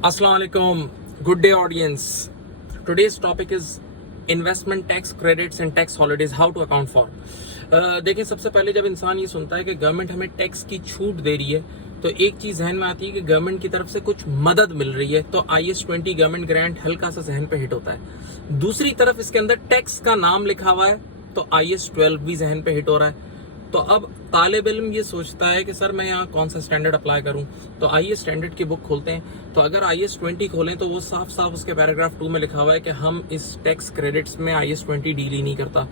Assalamualaikum. Good day, audience. Today's topic is investment tax credits and tax holidays. How to account for. देखिए, सबसे पहले जब इंसान ये सुनता है कि गवर्नमेंट हमें टैक्स की छूट दे रही है तो एक चीज जहन में आती है कि गवर्नमेंट की तरफ से कुछ मदद मिल रही है, तो IS-20 गवर्नमेंट ग्रांट हल्का सा जहन पे हिट होता है। दूसरी तरफ इसके अंदर टैक्स का नाम लिखा हुआ है तो IS-12 भी जहन पे हिट हो रहा है। तो अब तालिब इल्म ये सोचता है कि सर मैं यहाँ कौन सा स्टैंडर्ड अप्लाई करूँ, तो आइए स्टैंडर्ड की बुक खोलते हैं। तो अगर IS-20 खोलें तो वो साफ साफ उसके पैराग्राफ 2 में लिखा हुआ है कि हम इस टैक्स क्रेडिट्स में IS-20 डील ही नहीं करता।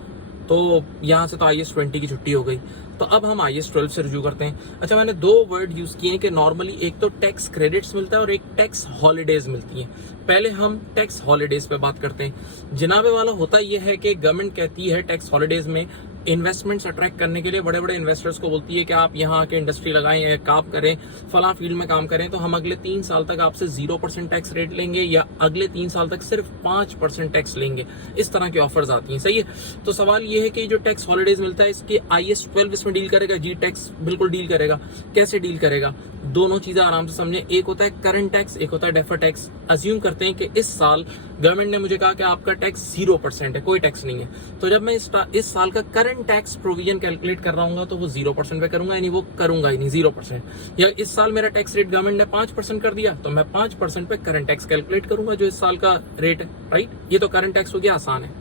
तो यहाँ से तो IS-20 की छुट्टी हो गई। तो अब हम IS-12 से रुजू करते हैं। अच्छा, मैंने दो वर्ड यूज किए हैं कि नॉर्मली एक तो टैक्स क्रेडिट्स मिलता है और एक टैक्स हॉलीडेज मिलती है। पहले हम टैक्स हॉलीडेज पे बात करते हैं। जनाबे वाला होता यह है कि गवर्नमेंट कहती है टैक्स हॉलीडेज में इन्वेस्टमेंट्स अट्रैक्ट करने के लिए बड़े बड़े इन्वेस्टर्स को बोलती है कि आप यहाँ आके इंडस्ट्री लगाएं या काम करें, फला फील्ड में काम करें, तो हम अगले 3 साल तक आपसे 0% टैक्स रेट लेंगे या अगले 3 साल तक सिर्फ 5% टैक्स लेंगे। इस तरह की ऑफर्स आती हैं। सही है। तो सवाल ये है कि जो टैक्स हॉलीडेज मिलता है इसके IS-12 इसमें डील करेगा? जी, टैक्स बिल्कुल डील करेगा। कैसे डील करेगा? दोनों चीजें आराम से समझें। एक होता है करंट टैक्स, एक होता है डेफर टैक्स। अज्यूम करते हैं कि इस साल गवर्नमेंट ने मुझे कहा कि आपका टैक्स 0% है, कोई टैक्स नहीं है। तो जब मैं इस साल का करंट टैक्स प्रोविजन कैलकुलेट कर रहा हूँ तो वो 0% पे करूंगा, यानी वो करूंगा ही नहीं 0%। या इस साल मेरा टैक्स रेट गवर्नमेंट ने 5% कर दिया तो मैं 5% पे करंट टैक्स कैलकुलेट करूंगा जो इस साल का रेट है। राइट, ये तो करंट टैक्स हो गया, आसान है।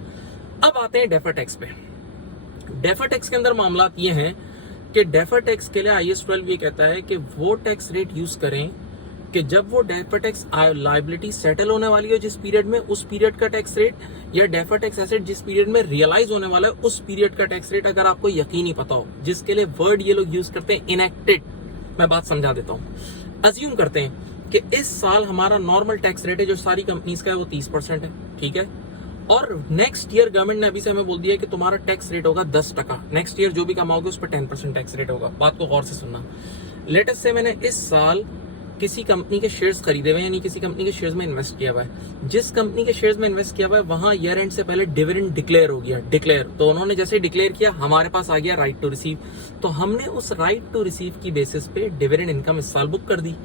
अब आते हैं डेफर टैक्स पे। डेफर टैक्स के अंदर मामला ये हैं कि डेफर टैक्स के लिए IS-12 ये कहता है कि वो टैक्स रेट यूज करें कि जब वो डेफर टैक्स लायबिलिटी सेटल होने वाली हो जिस पीरियड में, उस पीरियड का टैक्स रेट, या डेफर टैक्स एसेट जिस पीरियड में रियलाइज होने वाला है उस पीरियड का टैक्स रेट अगर आपको यकीनी पता हो, जिसके लिए वर्ड ये लोग यूज करते हैं इनेक्टेड। मैं बात समझा देता हूँ। अज्यूम करते हैं कि इस साल हमारा नॉर्मल टैक्स रेट है जो सारी कंपनीज का है वो 30% है, ठीक है। और नेक्स्ट ईयर गवर्नमेंट ने अभी से हमें बोल दिया है कि तुम्हारा टैक्स रेट होगा 10%। नेक्स्ट ईयर जो भी कमाओगे उस पर 10% टैक्स रेट होगा। बात को गौर से सुनना। लेटेस्ट से मैंने इस साल किसी कंपनी के शेयर्स खरीदे हुए, यानी किसी कंपनी के शेयर्स में इन्वेस्ट किया हुआ है। जिस कंपनी के शेयर्स में इन्वेस्ट किया हुआ है वहां ईयर एंड से पहले डिविडेंड डिक्लेयर हो गया। डिक्लेयर तो उन्होंने जैसे ही डिक्लेयर किया हमारे पास आ गया राइट टू रिसीव। तो हमने उस राइट टू रिसीव की बेसिस पे डिविडेंड इनकम इस साल बुक कर दी।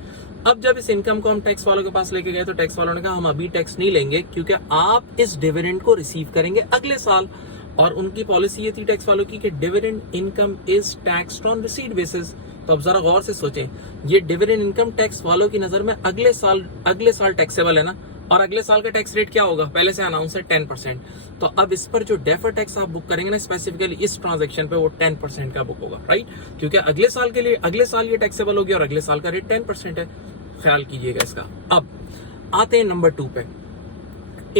अब जब इस इनकम को हम टैक्स वालों के पास लेके गए तो टैक्स वालों ने कहा हम अभी टैक्स नहीं लेंगे क्योंकि आप इस डिविडेंड को रिसीव करेंगे अगले साल। और उनकी पॉलिसी ये थी टैक्स वालों की कि dividend income is taxed on receipt basis. तो अब जरा गौर से सोचें, ये डिविडेंड इनकम टैक्स वालों की नजर में अगले साल टैक्सेबल है ना, और अगले साल का टैक्स रेट क्या होगा? पहले से अनाउंस है 10%। तो अब इस पर जो डेफर टैक्स आप बुक करेंगे ना, स्पेसिफिकली इस ट्रांजैक्शन पे, वो 10% का बुक होगा। राइट, क्योंकि अगले साल के लिए अगले साल ये टैक्सेबल होगी और अगले साल का रेट 10% है। ख्याल कीजिएगा इसका। अब आते हैं नंबर 2 पे,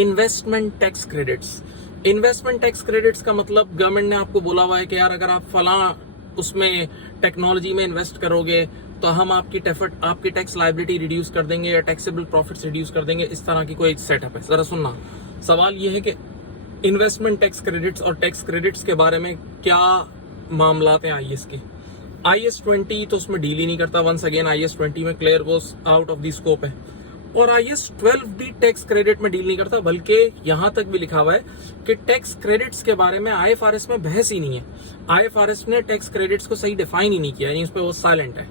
investment tax credits. Investment tax credits का मतलब गवर्नमेंट ने आपको बोला हुआ है कि यार अगर आप फला उसमें टेक्नोलॉजी में इन्वेस्ट करोगे तो हम आपकी टैक्स लायबिलिटी रिड्यूस कर देंगे या टैक्सेबल प्रॉफिट्स रिड्यूस कर देंगे। इस तरह की कोई सेटअप है। जरा सुनना, सवाल ये है कि इन्वेस्टमेंट टैक्स क्रेडिट्स और टैक्स क्रेडिट्स के बारे में क्या मामलात हैं IS के। IS-20 तो उसमें डील ही नहीं करता। वंस अगेन IS-20 में clear goes out of the scope है। और IS-12 भी टैक्स क्रेडिट में डील नहीं करता, बल्कि यहां तक भी लिखा हुआ है कि टैक्स क्रेडिट्स के बारे में IFRS में बहस ही नहीं है। IFRS ने टैक्स क्रेडिट्स को सही डिफाइन ही नहीं किया, यानी उस पर वो साइलेंट है।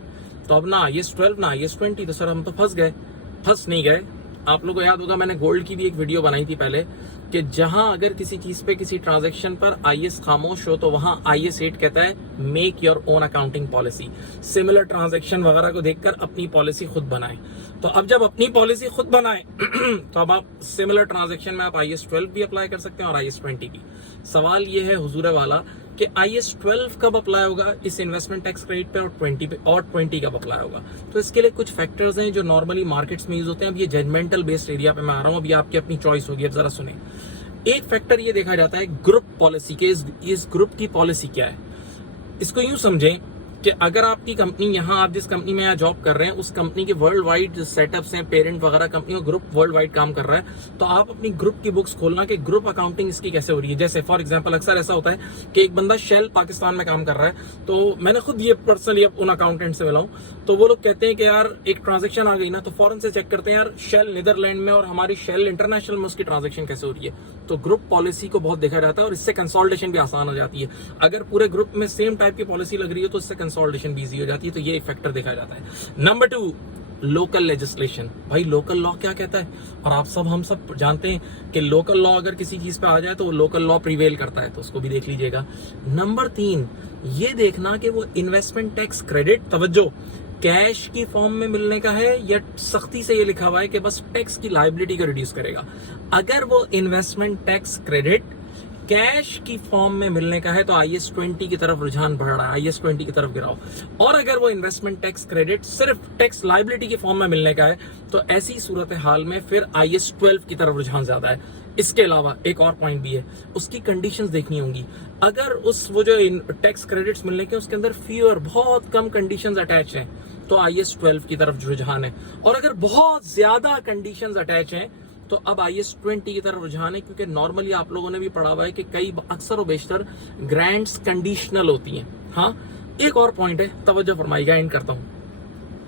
तो अब ना IS-12 ना IS-20, तो सर हम तो फंस नहीं गए। आप लोगों को याद होगा मैंने गोल्ड की भी एक वीडियो बनाई थी पहले कि जहां अगर किसी चीज पे किसी ट्रांजैक्शन पर IS खामोश हो तो वहां IS-8 कहता है make your own accounting policy. Similar transaction वगैरह को देखकर अपनी पॉलिसी खुद बनाएं। तो अब जब अपनी पॉलिसी खुद बनाएं तो अब आप सिमिलर ट्रांजैक्शन में आप IS-12 भी अप्लाई कर सकते हैं और IS-20 भी। सवाल ये है हुजूर वाला कि IS-12 कब अप्लाई होगा इस इन्वेस्टमेंट टैक्स क्रेडिट पे और 20 कब अप्लाई होगा। तो इसके लिए कुछ फैक्टर्स हैं जो नॉर्मली मार्केट्स में यूज होते हैं। अब ये जजमेंटल बेस्ड एरिया पे मैं आ रहा हूँ, अभी आपकी अपनी चॉइस होगी। अब जरा सुने, एक फैक्टर ये देखा जाता है ग्रुप पॉलिसी के, इस ग्रुप की पॉलिसी क्या है। इसको यूं समझें कि अगर आपकी कंपनी यहाँ, आप जिस कंपनी में यहाँ जॉब कर रहे हैं उस कंपनी के वर्ल्ड वाइड सेटअप्स हैं, पेरेंट वगैरह कंपनी और ग्रुप वर्ल्ड वाइड काम कर रहा है, तो आप अपनी ग्रुप की बुक्स खोलना कि ग्रुप अकाउंटिंग इसकी कैसे हो रही है। जैसे फॉर एग्जांपल अक्सर ऐसा होता है कि एक बंदा शेल पाकिस्तान में काम कर रहा है, तो मैंने खुद ये पर्सनली उन अकाउंटेंट से मिला हूं, तो वो लोग कहते हैं कि यार एक ट्रांजेक्शन आ गई ना तो फौरन से चेक करते हैं यार शेल नीदरलैंड में और हमारी शेल इंटरनेशनल में उसकी ट्रांजेक्शन कैसे हो रही है। तो ग्रुप पॉलिसी को बहुत देखा जाता है और इससे कंसोलिडेशन भी आसान हो जाती है। अगर पूरे ग्रुप में सेम टाइप की पॉलिसी लग रही है तो इससे कंसोलिडेशन भी इजी हो जाती है। तो ये फैक्टर देखा जाता है। Number 2, local legislation. भाई लोकल लॉ क्या कहता है, और हम सब जानते हैं कि लोकल लॉ अगर किसी चीज पे आ जाए तो लोकल लॉ प्रिवेल करता है, तो उसको भी देख लीजिएगा। नंबर 3, ये देखना कि वो इन्वेस्टमेंट टैक्स क्रेडिट, तवज्जो, कैश की फॉर्म में मिलने का है या सख्ती से ये लिखा हुआ है कि बस टैक्स की लायबिलिटी को रिड्यूस करेगा। अगर वो इन्वेस्टमेंट टैक्स क्रेडिट कैश की फॉर्म में मिलने का है तो IAS 20 की तरफ रुझान बढ़ रहा है, IAS 20 की तरफ गिराओ। और अगर वो इन्वेस्टमेंट टैक्स क्रेडिट सिर्फ टैक्स लायबिलिटी की फॉर्म में मिलने का है तो ऐसी सूरत हाल में फिर IAS 12 की तरफ रुझान ज्यादा है। इसके अलावा एक और पॉइंट भी है, उसकी कंडीशंस देखनी होंगी। अगर वो जो टैक्स क्रेडिट्स मिलने के उसके अंदर फ्यूअर, बहुत कम कंडीशंस अटैच हैं तो IAS 12 की तरफ रुझान है, और अगर बहुत ज्यादा कंडीशंस अटैच हैं तो अब IAS 20 की तरफ रुझान है, क्योंकि नॉर्मली आप लोगों ने भी पढ़ा हुआ है कि कई अक्सर और बेशतर ग्रांट्स कंडीशनल होती हैं। हाँ, एक और पॉइंट है, तवज्जो फरमाइएगा, एंड करता हूं,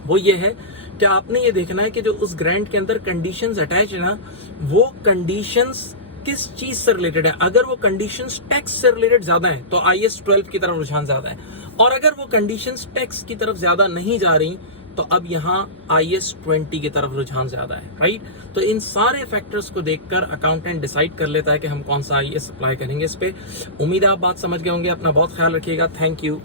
वो ये है कि आपने ये देखना है कि जो उस ग्रांट के अंदर कंडीशंस अटैच है ना, वो कंडीशंस किस चीज से रिलेटेड है। अगर वो कंडीशंस टैक्स से रिलेटेड ज्यादा है तो IAS 12 की तरफ रुझान ज्यादा है, और अगर वो कंडीशंस टैक्स की तरफ ज्यादा नहीं जा रही तो अब यहाँ IAS 20 की तरफ रुझान ज्यादा है, राइट। तो इन सारे फैक्टर्स को देखकर अकाउंटेंट डिसाइड कर लेता है कि हम कौन सा IAS अप्लाई करेंगे इस पे। उम्मीद है आप बात समझ गए होंगे। अपना बहुत ख्याल रखिएगा। Thank you.